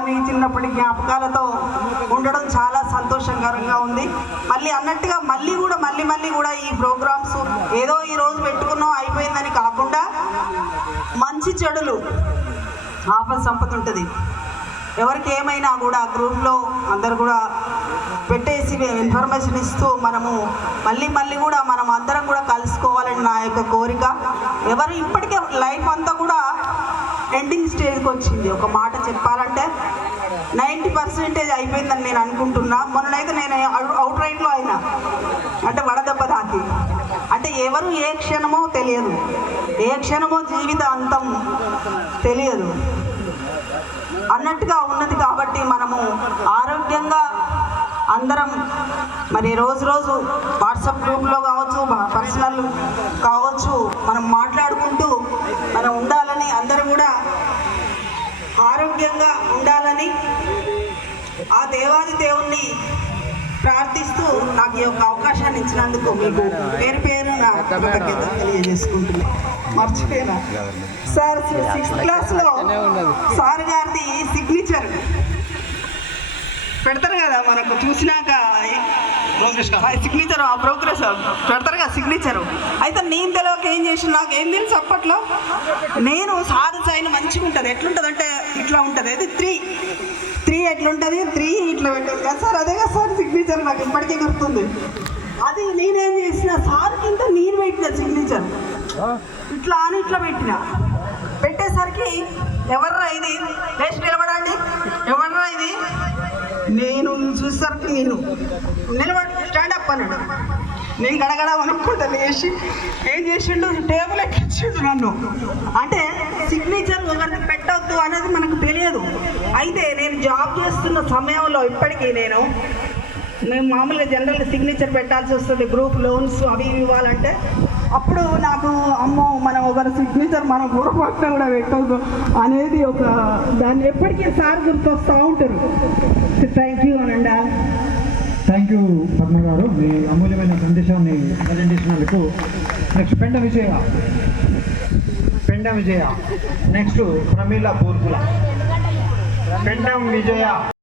అని చిన్నప్పటి జ్ఞాపకాలతో ఉండడం చాలా సంతోషకరంగా ఉంది. మళ్ళీ అన్నట్టుగా మళ్ళీ కూడా ఈ ప్రోగ్రామ్స్ ఏదో ఈ రోజు పెట్టుకున్నాం అయిపోయిందని కాకుండా మంచి చెడులు ఆపద సంపద ఉంటుంది. ఎవరికి ఏమైనా కూడా గ్రూప్లో అందరు కూడా పెట్టేసి ఇన్ఫర్మేషన్ ఇస్తూ మనము మళ్ళీ కూడా మనం అందరం కూడా కలుసుకోవాలని నా యొక్క కోరిక. ఎవరు ఇప్పటికే లైఫ్ అంతా కూడా ఎండింగ్ స్టేజ్కి వచ్చింది. ఒక మాట చెప్పాలంటే 90% అయిపోయిందని నేను అనుకుంటున్నా. మొన్ననైతే నేను అవుట్ రైట్లో అయినా, అంటే వడదెబ్బ తాకి. అంటే ఎవరు ఏ క్షణమో తెలియదు, ఏ క్షణమో జీవిత అంతం తెలియదు అన్నట్టుగా ఉన్నది. కాబట్టి మనము ఆరోగ్యంగా అందరం మరి రోజు వాట్సాప్ గ్రూప్లో కావచ్చు, పర్సనల్ కావచ్చు, మనం మాట్లాడుకుంటూ మనం ఉండాలని, అందరూ కూడా ఆరోగ్యంగా ఉండాలని ఆ దేవాది దేవుణ్ణి ప్రార్థిస్తూ నాకు ఈ యొక్క అవకాశాన్ని ఇచ్చినందుకు మీకు పేరు నా కృతజ్ఞతలు తెలియజేసుకుంటున్నాను. మర్చిపోయినా సార్, 6th క్లాస్లో సార్ గారిది సిగ్నేచర్ పెడతారు కదా మనకు, చూసినాక సిగ్నేచర్ ఆ ప్రోగ్రెస్ పెడతారు కదా సిగ్నేచరు. అయితే నేను తెలియక ఏం చేసిన, నాకు ఏం తెలుసు అప్పట్లో, నేను సార్ సైన్ మంచిగా ఉంటుంది. ఎట్లుంటుంది అంటే ఇట్లా ఉంటుంది, అది 3 ఎట్లుంటుంది, 3 ఇట్లా పెట్టారు కదా సార్, అదే కదా సార్ సిగ్నేచర్. నాకు ఇప్పటికీ గుర్తుంది. అది నేనేం చేసిన, సార్ కింద నేను పెట్టిన సిగ్నేచర్ ఇట్లా అని ఇట్లా పెట్టేసరికి ఎవర్రా ఇది, లేచి నిలబడండి, ఎవర్రా ఇది, నేను చూసేసరికి నేను స్టాండప్ అన్నాడు. నేను గడగడ అనుకుంటా లేచి ఏం చేసిండు, టేబుల్ ఎక్కించిండు నన్ను. అంటే సిగ్నేచర్ ఒకరికి పెట్టవద్దు అనేది మనకు తెలియదు. అయితే నేను జాబ్ చేస్తున్న సమయంలో ఇప్పటికీ నేను మామూలుగా జనరల్గా సిగ్నేచర్ పెట్టాల్సి వస్తుంది, గ్రూప్ లోన్స్ అవి ఇవ్వాలంటే. అప్పుడు నాకు అమ్మో మనం ఒకరి సిగ్నేచర్ మనం పొరపాటున కూడా పెట్టవద్దు అనేది ఒక దాన్ని ఎప్పటికీ సార్ గుర్తొస్తూ ఉంటారు. థ్యాంక్ యూ అనండి. థ్యాంక్ యూ పద్మ గారు, మీ అమూల్యమైన సందేశాన్ని ప్రజెంట్ చేసినందుకు. నెక్స్ట్ పెండ విజయ, నెక్స్ట్ ప్రమీల బూర్పుల. పెండం విజయ.